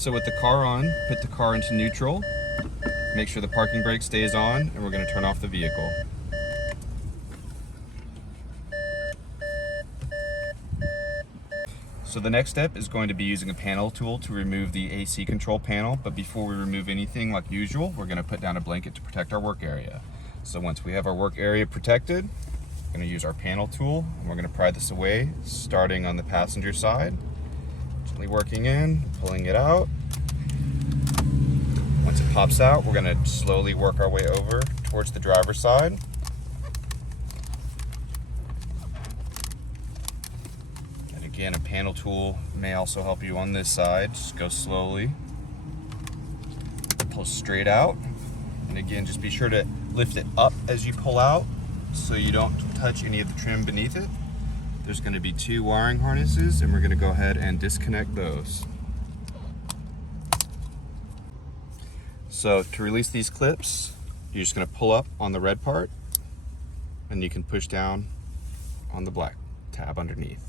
So with the car on, put the car into neutral, make sure the parking brake stays on, and we're going to turn off the vehicle. So the next step is going to be using a panel tool to remove the AC control panel, but before we remove anything like usual, we're going to put down a blanket to protect our work area. So once we have our work area protected, we're going to use our panel tool, and we're going to pry this away, starting on the passenger side, gently working in, pulling it out. Once it pops out, we're going to slowly work our way over towards the driver's side. Again, a panel tool may also help you on this side. Just go slowly, pull straight out, and again, just be sure to lift it up as you pull out so you don't touch any of the trim beneath it. There's going to be 2 wiring harnesses, and we're going to go ahead and disconnect those. So to release these clips, you're just going to pull up on the red part, and you can push down on the black tab underneath.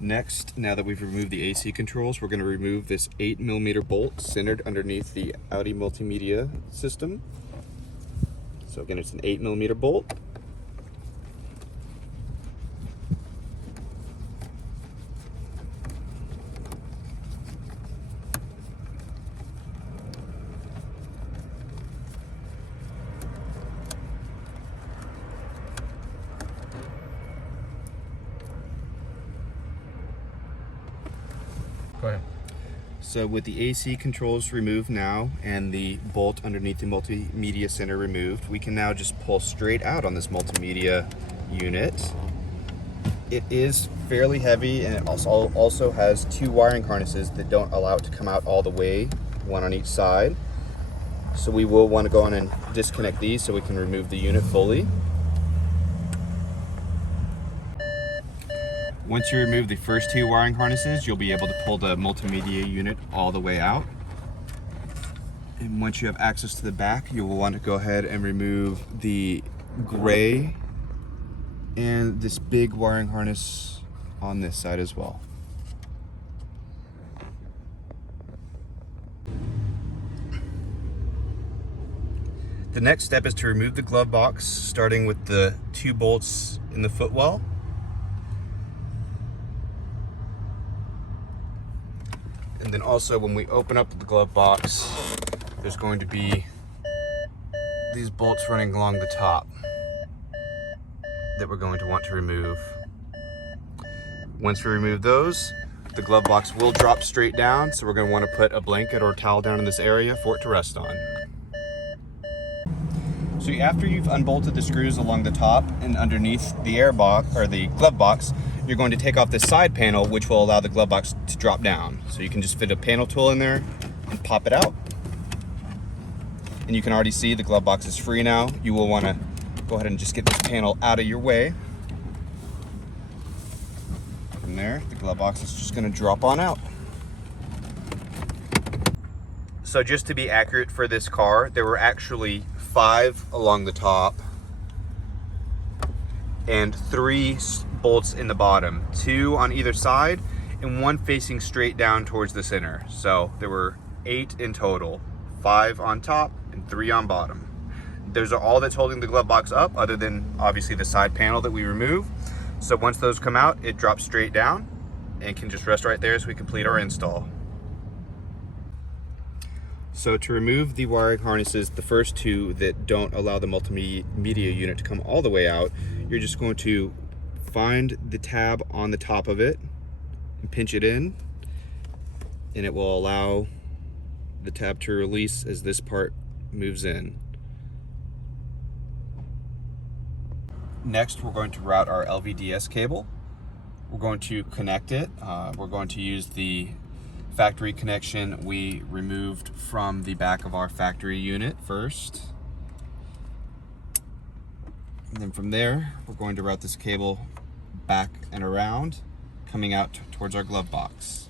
Next, now that we've removed the AC controls, we're going to remove this 8mm bolt centered underneath the Audi Multimedia system. So again, it's an 8mm bolt. Go ahead. So with the AC controls removed now and the bolt underneath the multimedia center removed, we can now just pull straight out on this multimedia unit. It is fairly heavy, and it also has 2 wiring harnesses that don't allow it to come out all the way, one on each side. So we will want to go on and disconnect these so we can remove the unit fully. Once you remove the first 2 wiring harnesses, you'll be able to pull the multimedia unit all the way out. And once you have access to the back, you will want to go ahead and remove the gray and this big wiring harness on this side as well. The next step is to remove the glove box, starting with the 2 bolts in the footwell. And then also, when we open up the glove box, there's going to be these bolts running along the top that we're going to want to remove. Once we remove those, the glove box will drop straight down, so we're going to want to put a blanket or a towel down in this area for it to rest on. So after you've unbolted the screws along the top and underneath the air box or the glove box, you're going to take off this side panel, which will allow the glove box to drop down. So you can just fit a panel tool in there and pop it out. And you can already see the glove box is free now. You will want to go ahead and just get this panel out of your way. From there, the glove box is just going to drop on out. So just to be accurate for this car, there were actually 5 along the top and 3 bolts in the bottom, 2 on either side and 1 facing straight down towards the center. So there were 8 in total, 5 on top and 3 on bottom. Those are all that's holding the glove box up, other than obviously the side panel that we remove. So once those come out, it drops straight down and can just rest right there as we complete our install. So to remove the wiring harnesses, the first 2 that don't allow the multimedia unit to come all the way out, you're just going to find the tab on the top of it and pinch it in, and it will allow the tab to release as this part moves in. Next, we're going to route our LVDS cable. We're going to connect it. We're going to use the factory connection we removed from the back of our factory unit first. And then from there, we're going to route this cable back and around, coming out towards our glove box.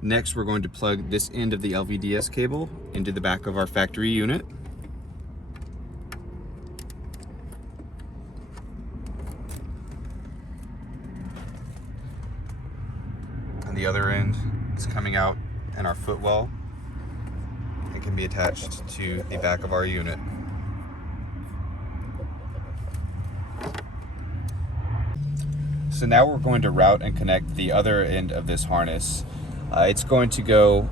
Next, we're going to plug this end of the LVDS cable into the back of our factory unit. coming out in our footwell and can be attached to the back of our unit. So now we're going to route and connect the other end of this harness. It's going to go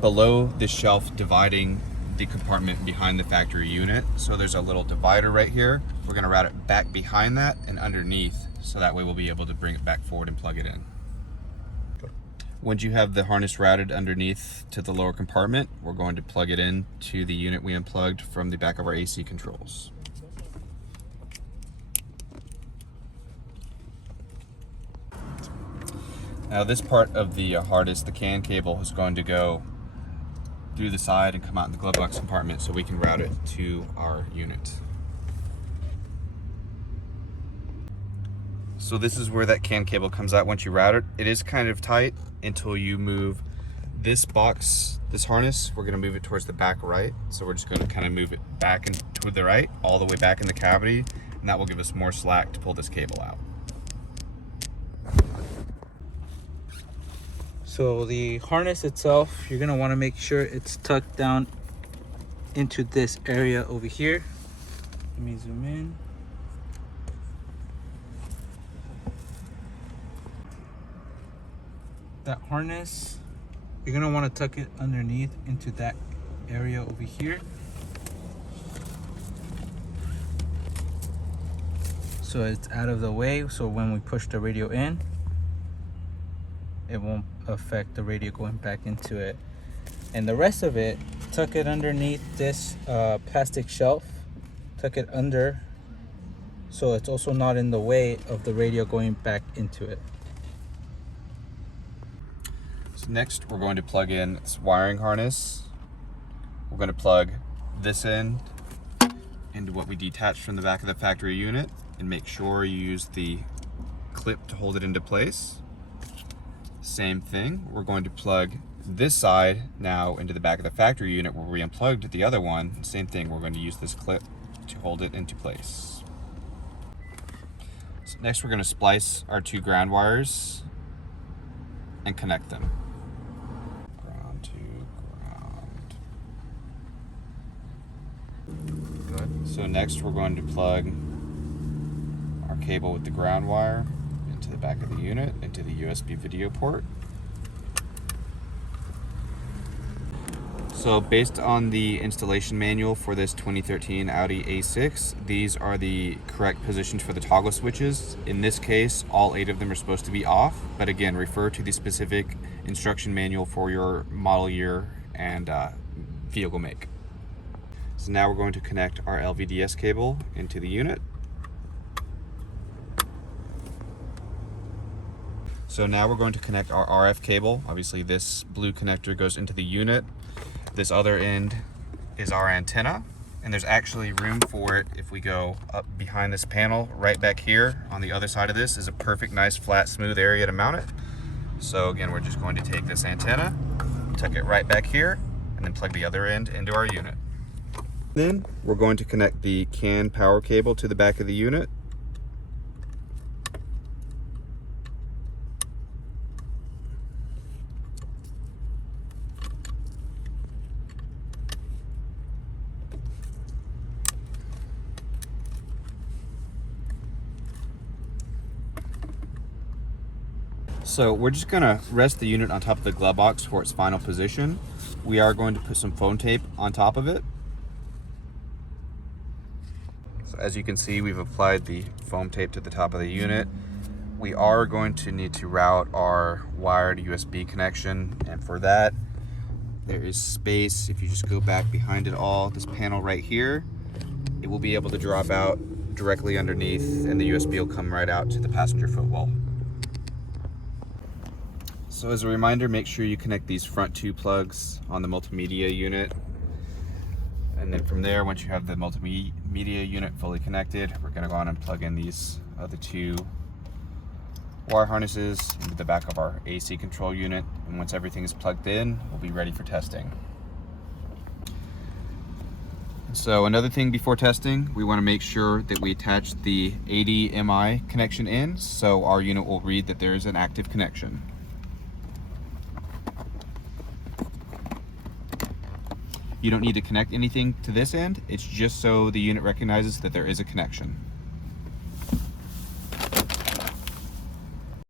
below the shelf dividing the compartment behind the factory unit. So there's a little divider right here. We're going to route it back behind that and underneath, so that way we'll be able to bring it back forward and plug it in. Once you have the harness routed underneath to the lower compartment, we're going to plug it in to the unit we unplugged from the back of our AC controls. Now this part of the harness, the CAN cable, is going to go through the side and come out in the glove box compartment so we can route it to our unit. So this is where that CAN cable comes out once you route it. It is kind of tight until you move this box, this harness. We're going to move it towards the back right. So we're just going to kind of move it back and to the right, all the way back in the cavity, and that will give us more slack to pull this cable out. So the harness itself, you're gonna want to make sure it's tucked down into this area over here. Let me zoom in. That harness, you're gonna want to tuck it underneath into that area over here. So it's out of the way, so when we push the radio in, it won't affect the radio going back into it. And the rest of it, tuck it underneath this plastic shelf. Tuck it under, so it's also not in the way of the radio going back into it. So next we're going to plug in this wiring harness. We're going to plug this end into what we detached from the back of the factory unit, and make sure you use the clip to hold it into place. Same thing, we're going to plug this side now into the back of the factory unit where we unplugged the other one. Same thing, we're going to use this clip to hold it into place. So next we're going to splice our two ground wires and connect them. Ground to ground. Good. So next we're going to plug our cable with the ground wire into the back of the unit, into the USB video port. So based on the installation manual for this 2013 Audi A6, these are the correct positions for the toggle switches. In this case, all 8 of them are supposed to be off, but again, refer to the specific instruction manual for your model year and vehicle make. So now we're going to connect our LVDS cable into the unit. So now we're going to connect our RF cable. Obviously this blue connector goes into the unit. This other end is our antenna, and there's actually room for it if we go up behind this panel. Right back here on the other side of this is a perfect, nice, flat, smooth area to mount it. So again, we're just going to take this antenna, tuck it right back here, and then plug the other end into our unit. Then we're going to connect the CAN power cable to the back of the unit. So we're just gonna rest the unit on top of the glove box for its final position. We are going to put some foam tape on top of it. So as you can see, we've applied the foam tape to the top of the unit. We are going to need to route our wired USB connection, and for that, there is space. If you just go back behind it all, this panel right here, it will be able to drop out directly underneath, and the USB will come right out to the passenger footwell. So as a reminder, make sure you connect these front 2 plugs on the multimedia unit. And then from there, once you have the multimedia unit fully connected, we're gonna go on and plug in these other 2 wire harnesses into the back of our AC control unit. And once everything is plugged in, we'll be ready for testing. So another thing before testing, we wanna make sure that we attach the ADMI connection in, so our unit will read that there is an active connection. You don't need to connect anything to this end. It's just so the unit recognizes that there is a connection.